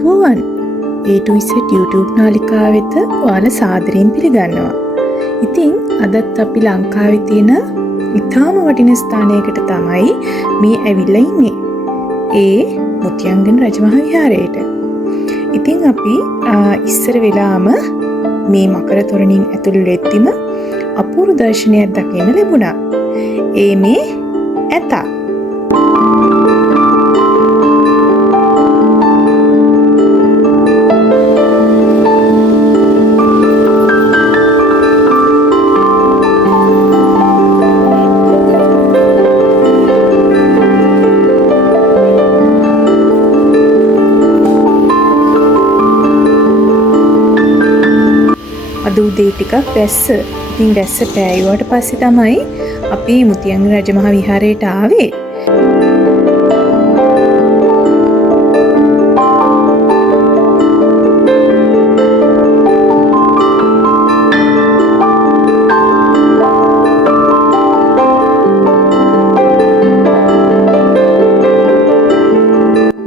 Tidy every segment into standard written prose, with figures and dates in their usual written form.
අයිබෝවන් A to Z YouTube නාලිකාව වෙත ඔයාලා සාදරයෙන් පිළිගන්නවා. ඉතින් අදත් අපි ලංකාවේ තියෙන ඉතාම වටින ස්ථානයකට තමයි මේ ඇවිල්ලා ඉන්නේ. ඒ මුතියංගන රජමහා විහාරයට. ඉතින් අපි ඉස්සර වෙලාම මේ මකර තොරණින් ඇතුළු වෙද්දිම අපූර්ව දර්ශනයක් දකින්න ලැබුණා. ඒ මේ ඇතා. අද උදේ ටිකක් වැස්ස. ඉතින් වැස්ස පෑයුවට පස්සේ තමයි අපි මුතියංගන රජමහා විහාරයට ආවේ.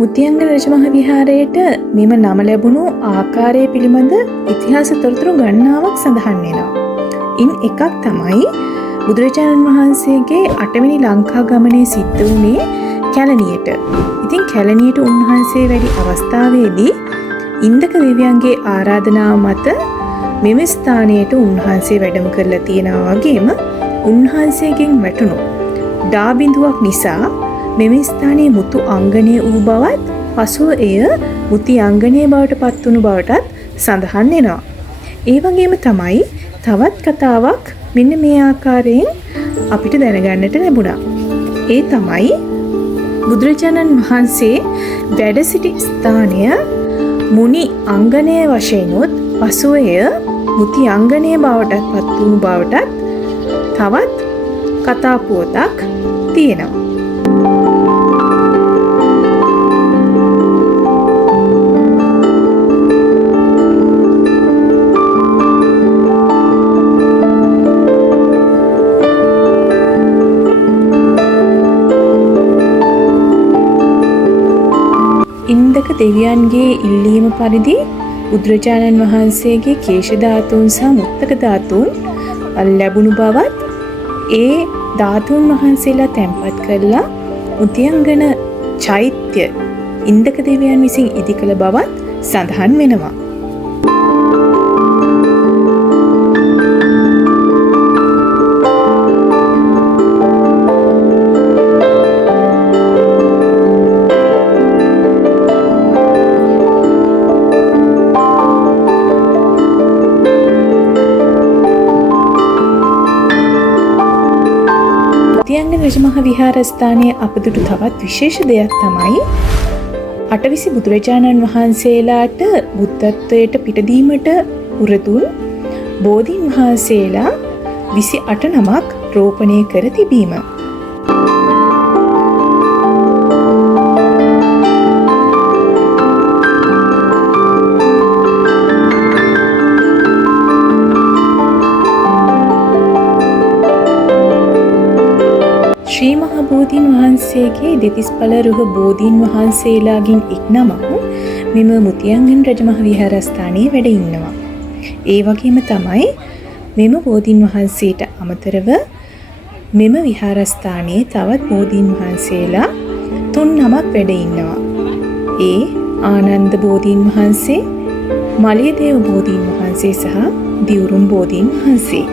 මුතියංගන රජමහා විහාරයට මෙම නම ලැබුණු ආකාරය පිළිබඳ ඉතිහාස තොරතුරු ගණනාවක් සඳහන් වෙනවා. ඉන් එකක් තමයි බුදුරජාණන් වහන්සේගේ 8 වෙනි ලංකා ගමනේ සිද්ධ වුණේ කැලණියට. ඉතින් කැලණියට උන්වහන්සේ වැඩි අවස්ථාවේදී ඉන්දක දෙවියන්ගේ ආරාධනාව මත මෙම ස්ථානයට උන්වහන්සේ වැඩම කරලා තියෙනවා වගේම උන්වහන්සේගෙන් වැටුණු ඩාබිඳුවක් නිසා මෙම ස්ථානයේ මුතු අංගනය වූ බවත් පසුව එය මුති අංගනය බවට පත් වුණු බවටත් සඳහන් වෙනවා. ඒ වගේම තමයි තවත් කතාවක් මෙන්න මේ ආකාරයෙන් අපිට දැනගන්නට ලැබුණා. ඒ තමයි බුදුරජාණන් වහන්සේ වැඩ සිටි ස්ථානය මුනි අංගනය වශයෙන්ුත් පසුව එය මුති අංගනය බවටත් පත් වුණු බවටත් තවත් කතා පුවතක් තියෙනවා. ඉන්දක දෙවියන්ගේ ඉල්ලීම පරිදි බුදුරජාණන් වහන්සේගේ කේශ ධාතුන් සහ මුත්තක ධාතුන් ලැබුණු බවත් ඒ ධාතුන් වහන්සේලා තැන්පත් කරලා මුතියංගන චෛත්‍ය ඉන්දක දෙවියන් විසින් ඉදි කළ බවත් සඳහන් වෙනවා. මුතියංගන රජමහා විහාරස්ථානයේ අපදුටු තවත් විශේෂ දෙයක් තමයි අටවිසි බුදුරජාණන් වහන්සේලාට බුද්ධත්වයට පිටදීමට උරදුන් බෝධීන් වහන්සේලා 28 නමක් රෝපණය කර තිබීම. ශ්‍රී මහා බෝධීන් වහන්සේගේ දෙතිස් පළ රුහ බෝධීන් වහන්සේලාගෙන් එක් නමක් මෙම මුතියංගන රජමහා විහාරස්ථානයේ වැඩ ඉන්නවා. ඒ වගේම තමයි මෙම බෝධීන් වහන්සේට අමතරව මෙම විහාරස්ථානයේ තවත් බෝධීන් වහන්සේලා 3 නමක් වැඩ ඉන්නවා. ඒ ආනන්ද බෝධීන් වහන්සේ, මලියදේව බෝධීන් වහන්සේ සහ දිවුරුම් බෝධීන් වහන්සේ.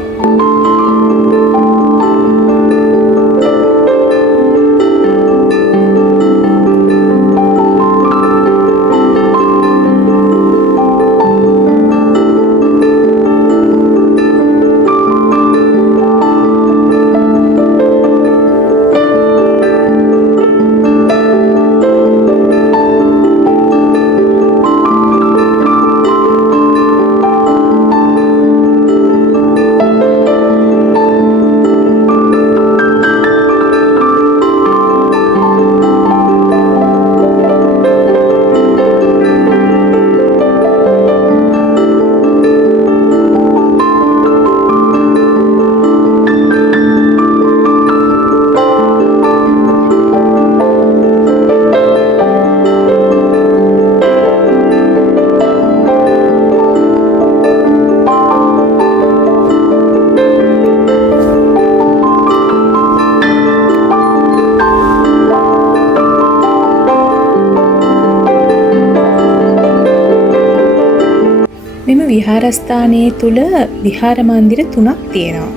විහාරස්ථානයේ තුල විහාර මන්දිර 3ක් තියෙනවා.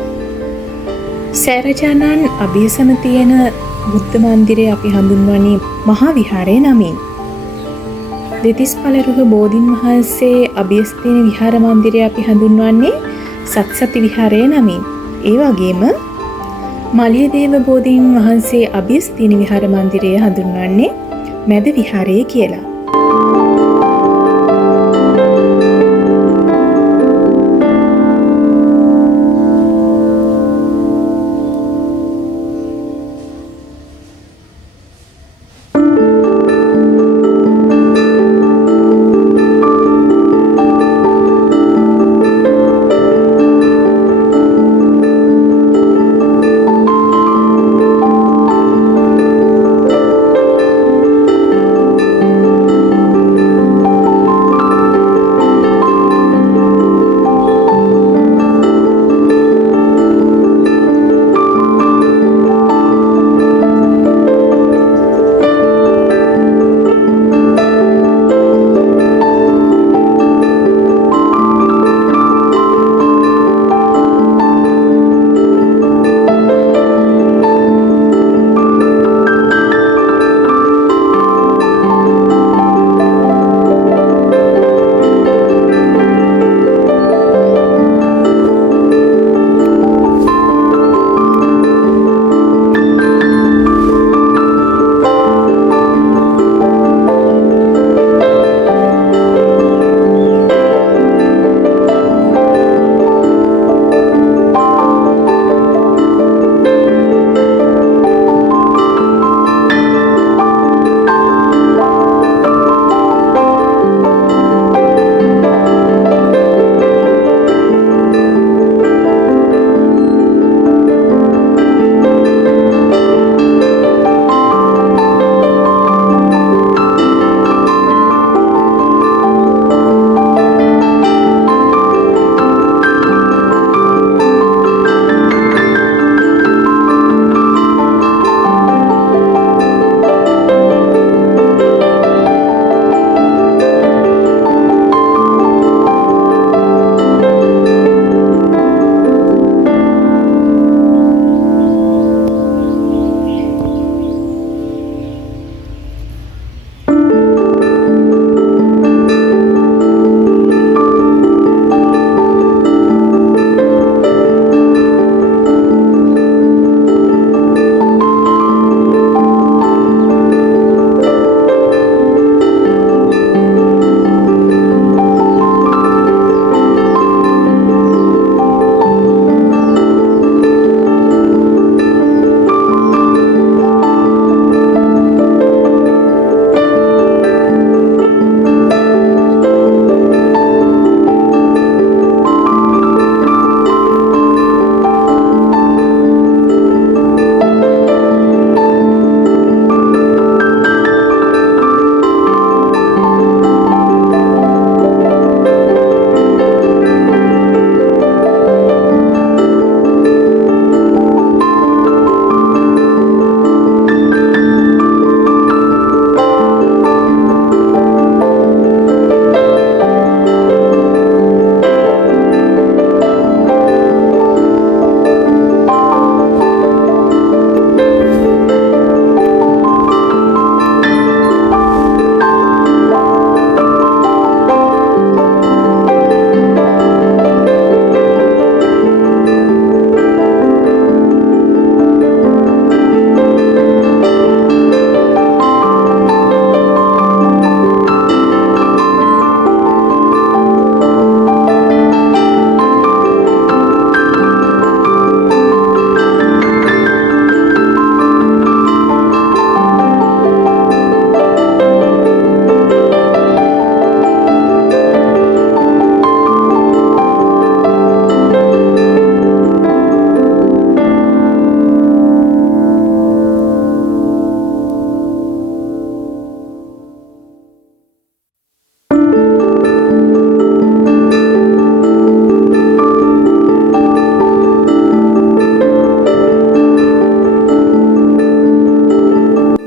සෑරජානන් අභියසම තියෙන බුද්ධ මන්දිරය අපි හඳුන්වන්නේ මහා විහාරය නමින්. දෙතිස් පළරුහ බෝධීන් වහන්සේ අභියස තියෙන විහාර මන්දිරය අපි හඳුන්වන්නේ සත්සති විහාරය නමින්. ඒ වගේම මලියදේව බෝධීන් වහන්සේ අභියස තියෙන විහාර මන්දිරය හඳුන්වන්නේ මැද විහාරය කියලා.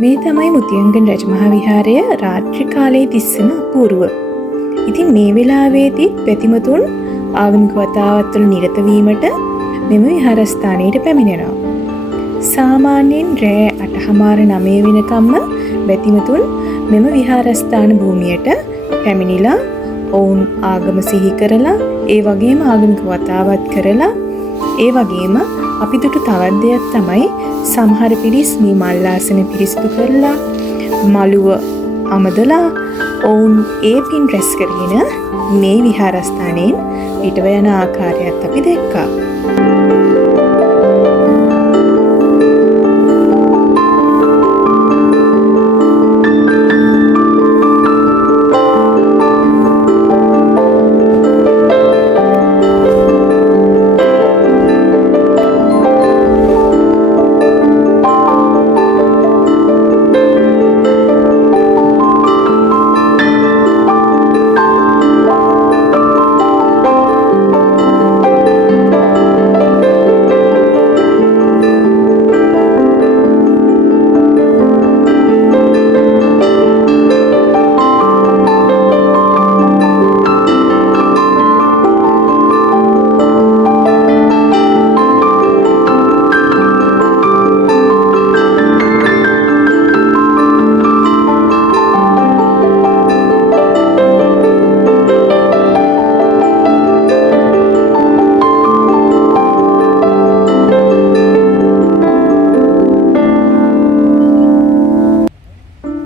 මේ තමයි මුතියංගන රජමහා විහාරය රාත්‍රී කාලයේ දිස්සන අපූරුව. ඉතින් මේ වෙලාවේදී පැතිමතුන් ආගමික වතාවත්වල නිරත වීමට මෙම විහාරස්ථානයට පැමිණෙනවා. සාමාන්‍යයෙන් රෑ 8:30 වෙනකම්ම බැතිමතුන් මෙම විහාරස්ථාන භූමියට පැමිණිලා ඔවුන් ආගම සිහි කරලා ඒ වගේම ආගමික වතාවත් කරලා ඒ වගේම අපි දුටු තවත් දෙයක් තමයි සමහර පිරිස් මේ මල්ලාසන පිරිසිදු කරලා මළුව අමදලා ඔවුන් ඒ පින් රැස් කරගෙන මේ විහාරස්ථානයෙන් පිටව යන ආකාරයත් අපි දැක්කා.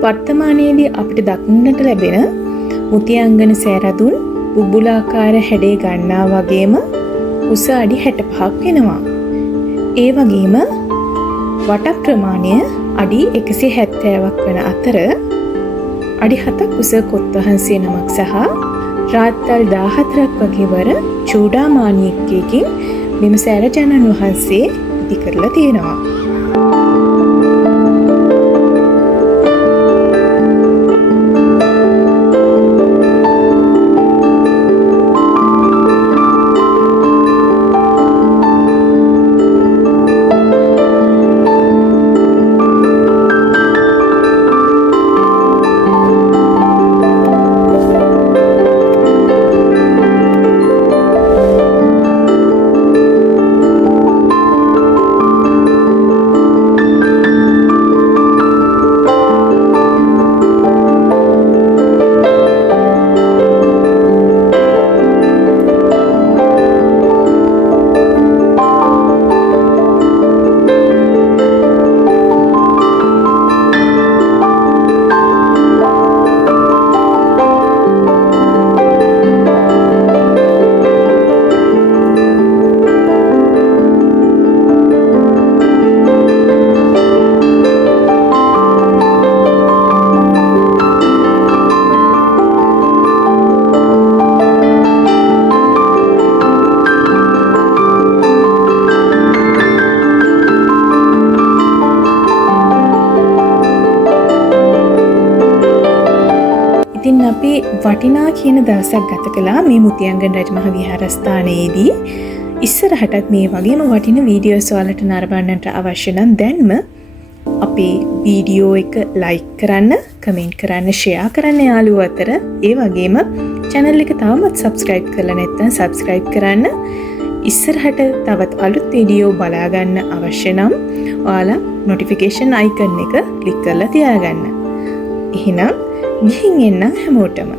වර්තමානයේදී අපිට දක්නට ලැබෙන මුතියංගන සෑරදුන් බුබුලාකාර හැඩේ ගන්නා වගේම උස අඩි 65ක් වෙනවා. ඒ වගේම වට ප්‍රමාණය අඩි 170ක් වන අතර අඩි 7ක් උස කොත්වහන්සේ නමක් සහ රාත්තල් 14ක් වගේ වර චූඩාමානියකකින් මෙම සෑරජනන් වහන්සේ ඉදි කරලා තියෙනවා. ඉතින් අපි වටිනා කියන දවසක් ගත කළා මේ මුතියංගන රජමහා විහාරස්ථානයේදී. ඉස්සරහටත් මේ වගේම වටින වීඩියෝස් වලට නරඹන්නට අවශ්‍ය නම් දැන්ම අපේ වීඩියෝ එක ලයික් කරන්න, කමෙන්ට් කරන්න, ෂෙයා කරන්න යාළුවෝ අතර. ඒ වගේම channel එක තාමත් subscribe කරලා නැත්නම් subscribe කරන්න. ඉස්සරහට තවත් අලුත් වීඩියෝ බලා ගන්න අවශ්‍ය නම් ඔයාලා notification icon එක click කරලා තියාගන්න. එහෙනම් ගිහින් එන්න හැමෝටම